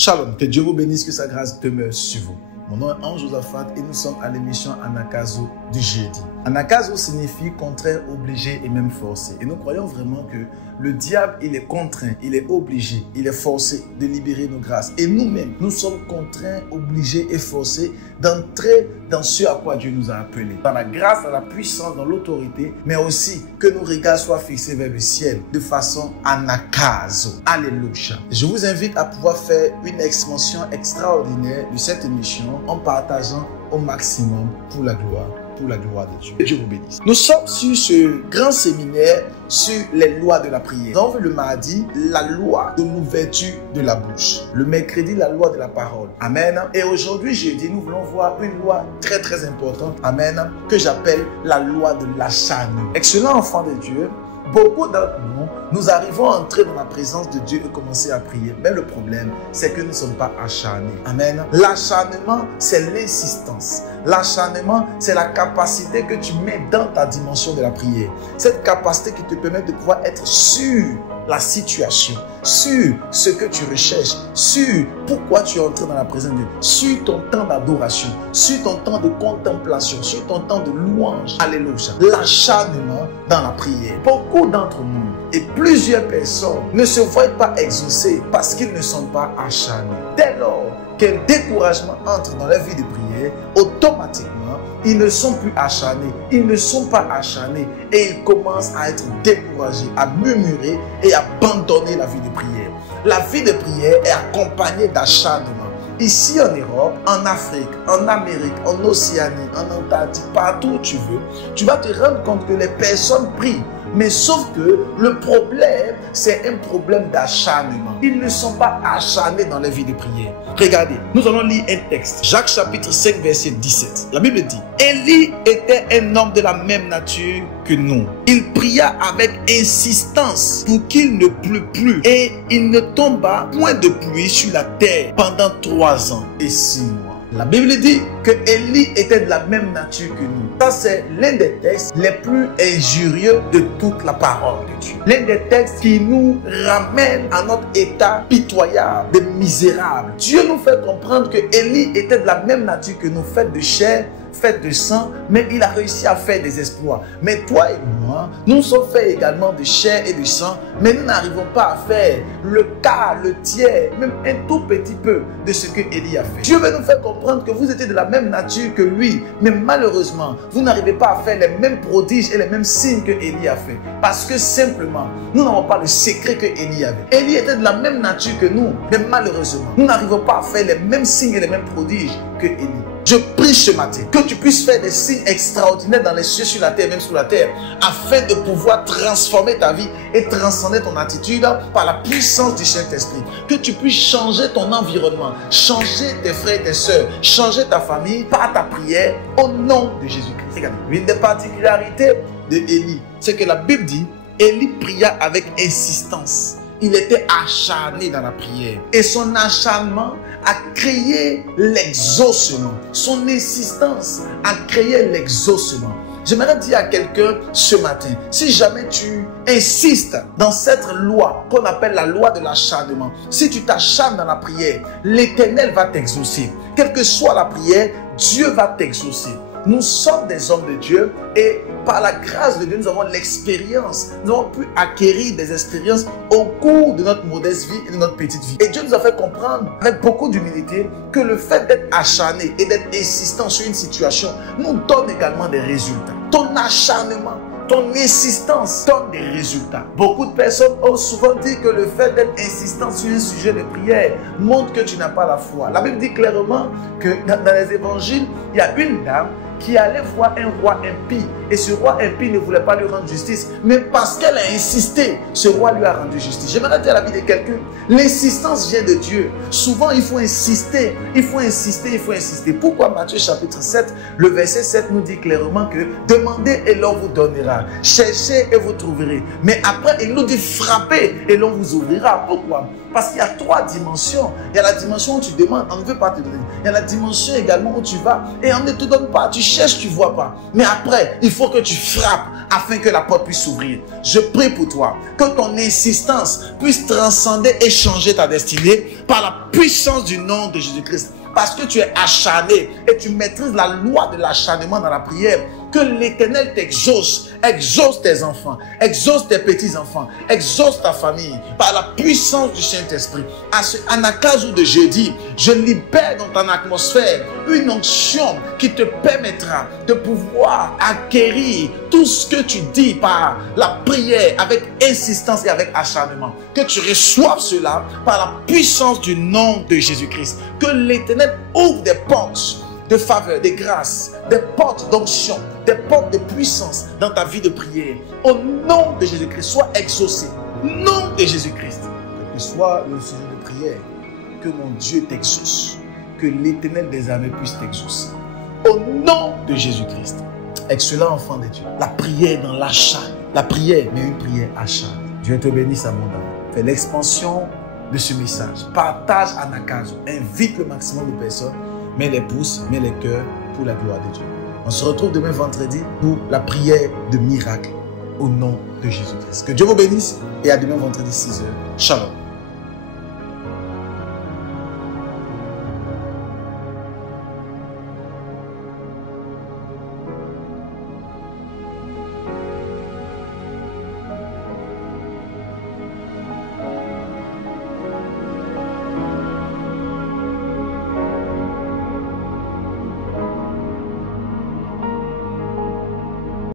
Shalom, que Dieu vous bénisse, que sa grâce demeure sur vous. Mon nom est Ange Josaphat et nous sommes à l'émission Anakazo du jeudi. Anakazo signifie contraint, obligé et même forcé. Et nous croyons vraiment que le diable, il est contraint, il est obligé, il est forcé de libérer nos grâces. Et nous-mêmes, nous sommes contraints, obligés et forcés d'entrer dans ce à quoi Dieu nous a appelés. Dans la grâce, dans la puissance, dans l'autorité, mais aussi que nos regards soient fixés vers le ciel de façon Anakazo. Alléluia. Je vous invite à pouvoir faire une expansion extraordinaire de cette émission en partageant au maximum pour la gloire de Dieu. Que Dieu vous bénisse. Nous sommes sur ce grand séminaire sur les lois de la prière. Nous avons vu le mardi la loi de l'ouverture de la bouche. Le mercredi, la loi de la parole. Amen. Et aujourd'hui, jeudi, nous voulons voir une loi très très importante. Amen. Que j'appelle la loi de l'acharnement. Excellent enfant de Dieu. Beaucoup d'entre nous arrivons à entrer dans la présence de Dieu et commencer à prier. Mais le problème, c'est que nous ne sommes pas acharnés. Amen. L'acharnement, c'est l'insistance. L'acharnement, c'est la capacité que tu mets dans ta dimension de la prière. Cette capacité qui te permet de pouvoir être sur la situation, sur ce que tu recherches, sur pourquoi tu es entré dans la présence de Dieu, sur ton temps d'adoration, sur ton temps de contemplation, sur ton temps de louange. Alléluia. L'acharnement dans la prière. Beaucoup d'entre nous et plusieurs personnes ne se voient pas exaucés parce qu'ils ne sont pas acharnés. Dès lors qu'un découragement entre dans la vie de prière, automatiquement, ils ne sont plus acharnés, ils ne sont pas acharnés et ils commencent à être découragés, à murmurer et à abandonner la vie de prière. La vie de prière est accompagnée d'acharnement. Ici en Europe, en Afrique, en Amérique, en Océanie, en Antarctique, partout où tu veux, tu vas te rendre compte que les personnes prient. Mais sauf que le problème, c'est un problème d'acharnement. Ils ne sont pas acharnés dans la vie de prière. Regardez, nous allons lire un texte. Jacques chapitre 5 verset 17. La Bible dit, Élie était un homme de la même nature que nous. Il pria avec insistance pour qu'il ne pleut plus. Et il ne tomba point de pluie sur la terre pendant 3 ans et 6 mois. La Bible dit que Élie était de la même nature que nous. Ça, c'est l'un des textes les plus injurieux de toute la parole de Dieu. L'un des textes qui nous ramène à notre état pitoyable, de misérable. Dieu nous fait comprendre que Élie était de la même nature que nous, fait de chair, fait de sang, mais il a réussi à faire des exploits. Mais toi et moi, nous sommes faits également de chair et de sang, mais nous n'arrivons pas à faire le quart, le tiers, même un tout petit peu de ce que Élie a fait. Dieu veut nous faire comprendre que vous étiez de la même nature que lui, mais malheureusement, vous n'arrivez pas à faire les mêmes prodiges et les mêmes signes que Élie a fait. Parce que simplement, nous n'avons pas le secret que Élie avait. Élie était de la même nature que nous, mais malheureusement, nous n'arrivons pas à faire les mêmes signes et les mêmes prodiges que Élie. Je prie ce matin que tu puisses faire des signes extraordinaires dans les cieux, sur la terre, même sous la terre, afin de pouvoir transformer ta vie et transcender ton attitude par la puissance du Saint-Esprit. Que tu puisses changer ton environnement, changer tes frères et tes sœurs, changer ta famille par ta prière au nom de Jésus-Christ. Regardez, une des particularités de Élie, c'est que la Bible dit, Élie pria avec insistance. Il était acharné dans la prière. Et son acharnement a créé l'exaucement. Son insistance a créé l'exaucement. J'aimerais dire à quelqu'un ce matin, si jamais tu insistes dans cette loi qu'on appelle la loi de l'acharnement, si tu t'acharnes dans la prière, l'Éternel va t'exaucer. Quelle que soit la prière, Dieu va t'exaucer. Nous sommes des hommes de Dieu et par la grâce de Dieu, nous avons l'expérience. Nous avons pu acquérir des expériences au cours de notre modeste vie et de notre petite vie. Et Dieu nous a fait comprendre avec beaucoup d'humilité que le fait d'être acharné et d'être insistant sur une situation nous donne également des résultats. Ton acharnement, ton insistance donne des résultats. Beaucoup de personnes ont souvent dit que le fait d'être insistant sur un sujet de prière montre que tu n'as pas la foi. La Bible dit clairement que dans les évangiles, il y a une dame qui allait voir un roi impie. Et ce roi impie ne voulait pas lui rendre justice. Mais parce qu'elle a insisté, ce roi lui a rendu justice. J'aimerais dire à la vie de quelqu'un, l'insistance vient de Dieu. Souvent, il faut insister. Il faut insister, il faut insister. Pourquoi Matthieu chapitre 7, le verset 7 nous dit clairement que demandez et l'on vous donnera. Cherchez et vous trouverez. Mais après, il nous dit frappez et l'on vous ouvrira. Pourquoi? Parce qu'il y a 3 dimensions. Il y a la dimension où tu demandes, on ne veut pas te donner. Il y a la dimension également où tu vas et on ne te donne pas. Tu cherches, tu ne vois pas. Mais après, il faut que tu frappes afin que la porte puisse s'ouvrir. Je prie pour toi, que ton insistance puisse transcender et changer ta destinée par la puissance du nom de Jésus-Christ. Parce que tu es acharné et tu maîtrises la loi de l'acharnement dans la prière. Que l'Éternel t'exauce, exauce tes enfants, exauce tes petits-enfants, exauce ta famille par la puissance du Saint-Esprit. À ce anakazo de jeudi, je libère dans ton atmosphère une onction qui te permettra de pouvoir acquérir tout ce que tu dis par la prière avec insistance et avec acharnement. Que tu reçoives cela par la puissance du nom de Jésus-Christ. Que l'Éternel ouvre des portes de faveur, de grâce, des portes d'onction, des portes de puissance dans ta vie de prière. Au nom de Jésus-Christ, sois exaucé. Nom de Jésus-Christ. Que ce soit le sujet de prière, que mon Dieu t'exauce. Que l'Éternel des armées puisse t'exaucer. Au nom de Jésus-Christ. Excellent enfant de Dieu. La prière dans l'achat. La prière, mais une prière achat. Dieu te bénisse abondamment. Fais l'expansion de ce message. Partage Anakazo. Invite le maximum de personnes. Mets les pouces, mets les cœurs pour la gloire de Dieu. On se retrouve demain vendredi pour la prière de miracle au nom de Jésus-Christ. Que Dieu vous bénisse et à demain vendredi 6h. Shalom.